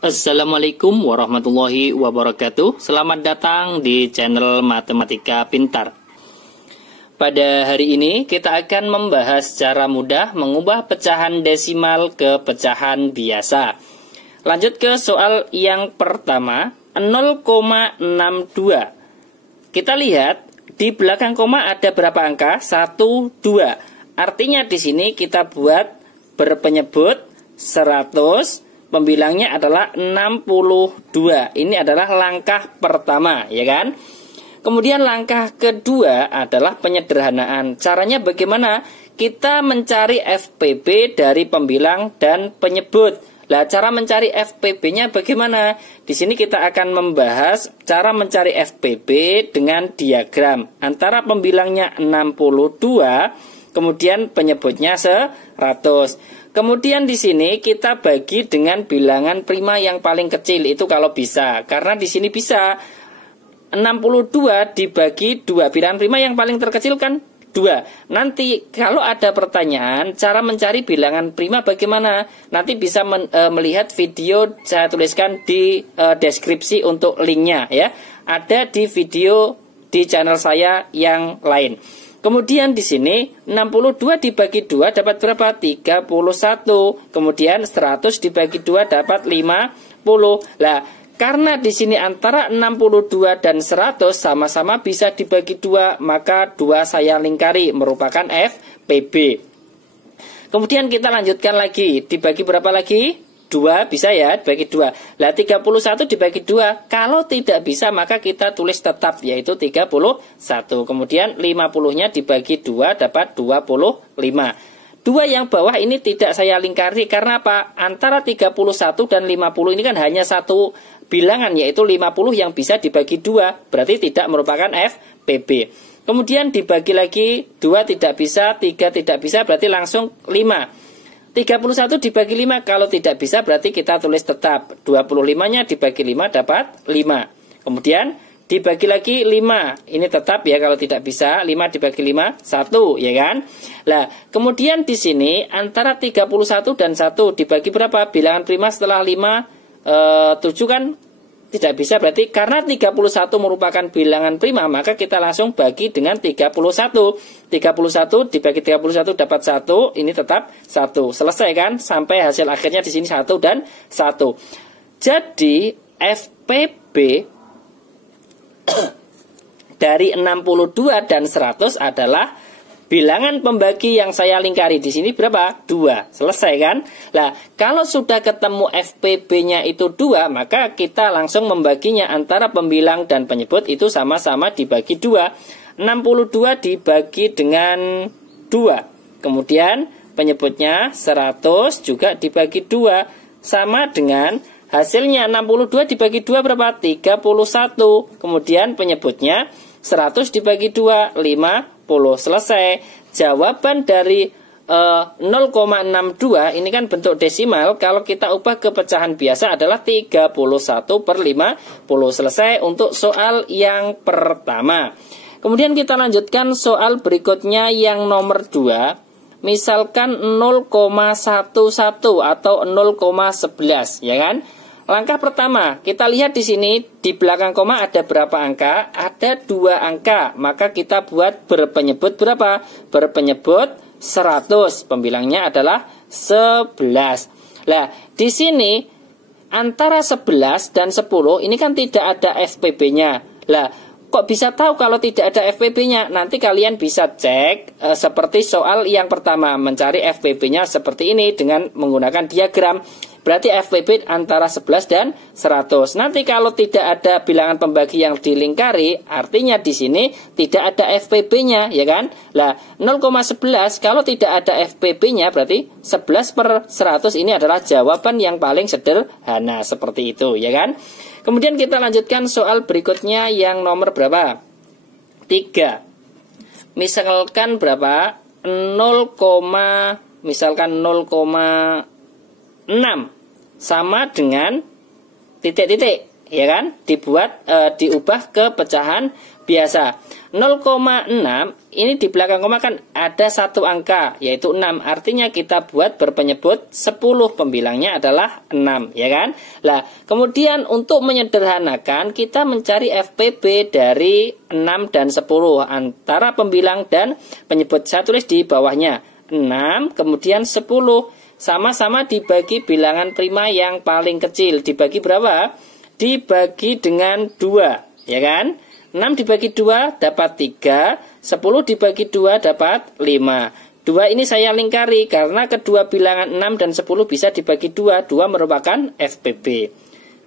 Assalamualaikum warahmatullahi wabarakatuh. Selamat datang di channel Matematika Pintar. Pada hari ini kita akan membahas cara mudah mengubah pecahan desimal ke pecahan biasa. Lanjut ke soal yang pertama, 0,62. Kita lihat di belakang koma ada berapa angka? 1, 2. Artinya di sini kita buat berpenyebut 100. Pembilangnya adalah 62. Ini adalah langkah pertama, ya kan? Kemudian langkah kedua adalah penyederhanaan. Caranya bagaimana? Kita mencari FPB dari pembilang dan penyebut. Lah, cara mencari FPB-nya bagaimana? Di sini kita akan membahas cara mencari FPB dengan diagram. Antara pembilangnya 62, kemudian penyebutnya 100. Kemudian di sini kita bagi dengan bilangan prima yang paling kecil, itu kalau bisa. Karena di sini bisa 62 dibagi 2. Bilangan prima yang paling terkecil kan 2. Nanti kalau ada pertanyaan cara mencari bilangan prima bagaimana, nanti bisa melihat video saya tuliskan di deskripsi untuk linknya, ya. Ada di video di channel saya yang lain. Kemudian di sini 62 dibagi 2 dapat berapa? 31. Kemudian 100 dibagi 2 dapat 50. Lah, karena di sini antara 62 dan 100 sama-sama bisa dibagi 2, maka 2 saya lingkari merupakan FPB. Kemudian kita lanjutkan lagi. Dibagi berapa lagi? 2 bisa ya, dibagi 2. Lah 31 dibagi 2. Kalau tidak bisa maka kita tulis tetap, yaitu 31. Kemudian 50-nya dibagi 2 dapat 25. 2 yang bawah ini tidak saya lingkari karena apa? Antara 31 dan 50 ini kan hanya satu bilangan, yaitu 50 yang bisa dibagi 2. Berarti tidak merupakan FPB. Kemudian dibagi lagi 2 tidak bisa, 3 tidak bisa, berarti langsung 5. 31 dibagi 5, kalau tidak bisa berarti kita tulis tetap. 25-nya dibagi 5 dapat 5. Kemudian dibagi lagi 5. Ini tetap ya, kalau tidak bisa 5 dibagi 5 1, ya kan? Lah, kemudian di sini antara 31 dan 1 dibagi berapa? Bilangan prima setelah 5 7 kan tidak bisa, berarti karena 31 merupakan bilangan prima maka kita langsung bagi dengan 31. 31 dibagi 31 dapat 1, ini tetap 1. Selesai kan? Sampai hasil akhirnya di sini 1 dan 1. Jadi FPB dari 62 dan 100 adalah bilangan pembagi yang saya lingkari di sini berapa? 2. Selesai kan? Lah, kalau sudah ketemu FPB-nya itu 2, maka kita langsung membaginya antara pembilang dan penyebut itu sama-sama dibagi 2. 62 dibagi dengan 2. Kemudian penyebutnya 100 juga dibagi 2. Sama dengan hasilnya 62 dibagi 2 berapa? 31. Kemudian penyebutnya 100 dibagi 2, 50. Selesai. Jawaban dari 0,62 ini kan bentuk desimal. Kalau kita ubah ke pecahan biasa adalah 31/50. Selesai untuk soal yang pertama. Kemudian kita lanjutkan soal berikutnya yang nomor 2. Misalkan 0,11 atau 0,11, ya kan? Langkah pertama, kita lihat di sini di belakang koma ada berapa angka? Ada 2 angka. Maka kita buat berpenyebut berapa? Berpenyebut 100. Pembilangnya adalah 11. Lah, di sini antara 11 dan 10 ini kan tidak ada FPB-nya. Lah, kok bisa tahu kalau tidak ada FPB-nya? Nanti kalian bisa cek seperti soal yang pertama, mencari FPB-nya seperti ini dengan menggunakan diagram. Berarti FPB antara 11 dan 100. Nanti kalau tidak ada bilangan pembagi yang dilingkari, artinya di sini tidak ada FPB-nya, ya kan? Lah, 0,11 kalau tidak ada FPB-nya berarti 11/100 ini adalah jawaban yang paling sederhana, seperti itu, ya kan? Kemudian kita lanjutkan soal berikutnya yang nomor berapa? 3. Misalkan berapa? 0,6 sama dengan titik-titik, ya kan? Diubah ke pecahan biasa. 0,6 ini di belakang koma kan ada satu angka yaitu 6. Artinya kita buat berpenyebut 10, pembilangnya adalah 6, ya kan? Lah, kemudian untuk menyederhanakan kita mencari FPB dari 6 dan 10 antara pembilang dan penyebut. Saya tulis di bawahnya 6 kemudian 10 sama-sama dibagi bilangan prima yang paling kecil. Dibagi berapa? Dibagi dengan 2, ya kan? 6 dibagi 2 dapat 3, 10 dibagi 2 dapat 5. 2 ini saya lingkari karena kedua bilangan 6 dan 10 bisa dibagi 2. 2 merupakan FPB.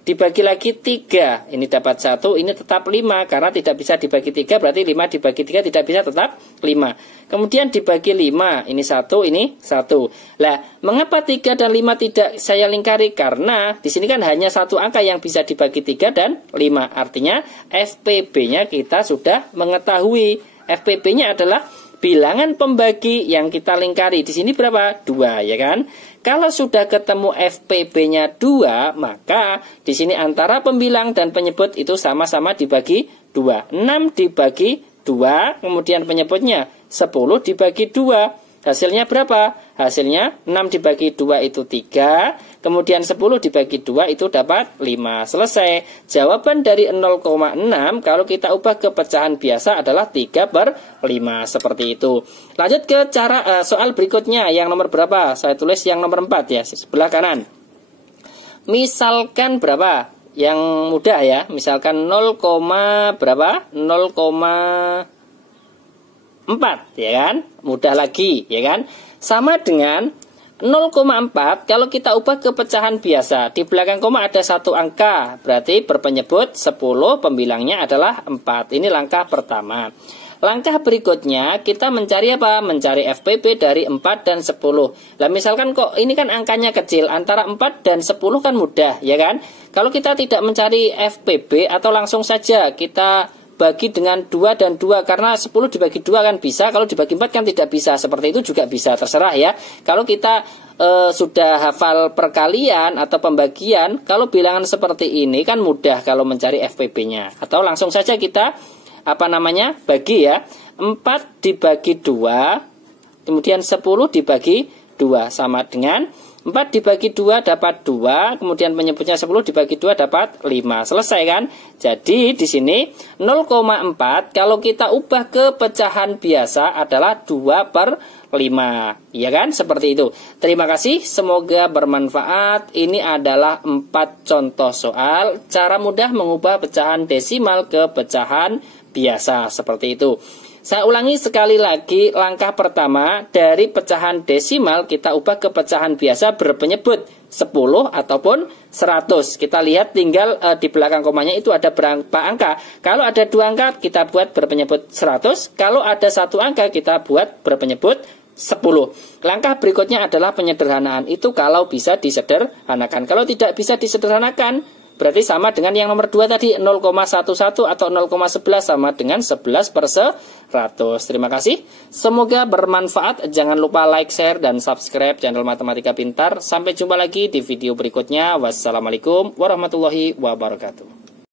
Dibagi lagi 3, ini dapat 1, ini tetap 5. Karena tidak bisa dibagi 3, berarti 5 dibagi 3 tidak bisa, tetap 5. Kemudian dibagi 5, ini 1, ini 1. Lah, mengapa 3 dan 5 tidak saya lingkari? Karena di sini kan hanya satu angka yang bisa dibagi 3 dan 5. Artinya FPB-nya kita sudah mengetahui. FPB-nya adalah bilangan pembagi yang kita lingkari. Di sini berapa? 2, ya kan? Kalau sudah ketemu FPB-nya 2, maka di sini antara pembilang dan penyebut itu sama-sama dibagi 2. 6 dibagi 2, kemudian penyebutnya 10 dibagi 2. Hasilnya berapa? Hasilnya 6 dibagi 2 itu 3, kemudian 10 dibagi 2 itu dapat 5. Selesai. Jawaban dari 0,6 kalau kita ubah ke pecahan biasa adalah 3/5. Seperti itu. Lanjut ke cara soal berikutnya. Yang nomor berapa? Saya tulis yang nomor 4 ya, sebelah kanan. Misalkan berapa? Yang mudah ya. Misalkan 0, berapa? 0,4, ya kan? Mudah lagi, ya kan? Sama dengan 0,4 kalau kita ubah ke pecahan biasa. Di belakang koma ada satu angka, berarti berpenyebut 10, pembilangnya adalah 4. Ini langkah pertama. Langkah berikutnya kita mencari apa? Mencari FPB dari 4 dan 10. Lah misalkan kok ini kan angkanya kecil, antara 4 dan 10 kan mudah, ya kan? Kalau kita tidak mencari FPB atau langsung saja kita bagi dengan 2 dan 2, karena 10 dibagi 2 kan bisa, kalau dibagi 4 kan tidak bisa. Seperti itu juga bisa, terserah ya. Kalau kita sudah hafal perkalian atau pembagian, kalau bilangan seperti ini kan mudah kalau mencari FPB-nya. Atau langsung saja kita bagi ya. 4 dibagi 2, kemudian 10 dibagi 2 sama dengan 4 dibagi 2 dapat 2, kemudian penyebutnya 10 dibagi 2 dapat 5. Selesai kan? Jadi di sini 0,4 kalau kita ubah ke pecahan biasa adalah 2/5. Ya kan? Seperti itu. Terima kasih, semoga bermanfaat. Ini adalah 4 contoh soal cara mudah mengubah pecahan desimal ke pecahan biasa. Seperti itu. Saya ulangi sekali lagi, langkah pertama dari pecahan desimal kita ubah ke pecahan biasa berpenyebut 10 ataupun 100. Kita lihat tinggal di belakang komanya itu ada berapa angka. Kalau ada 2 angka kita buat berpenyebut 100, kalau ada 1 angka kita buat berpenyebut 10. Langkah berikutnya adalah penyederhanaan. Itu kalau bisa disederhanakan. Kalau tidak bisa disederhanakan, berarti sama dengan yang nomor 2 tadi, 0,11 atau 0,11 sama dengan 11/100. Terima kasih. Semoga bermanfaat. Jangan lupa like, share, dan subscribe channel Matematika Pintar. Sampai jumpa lagi di video berikutnya. Wassalamualaikum warahmatullahi wabarakatuh.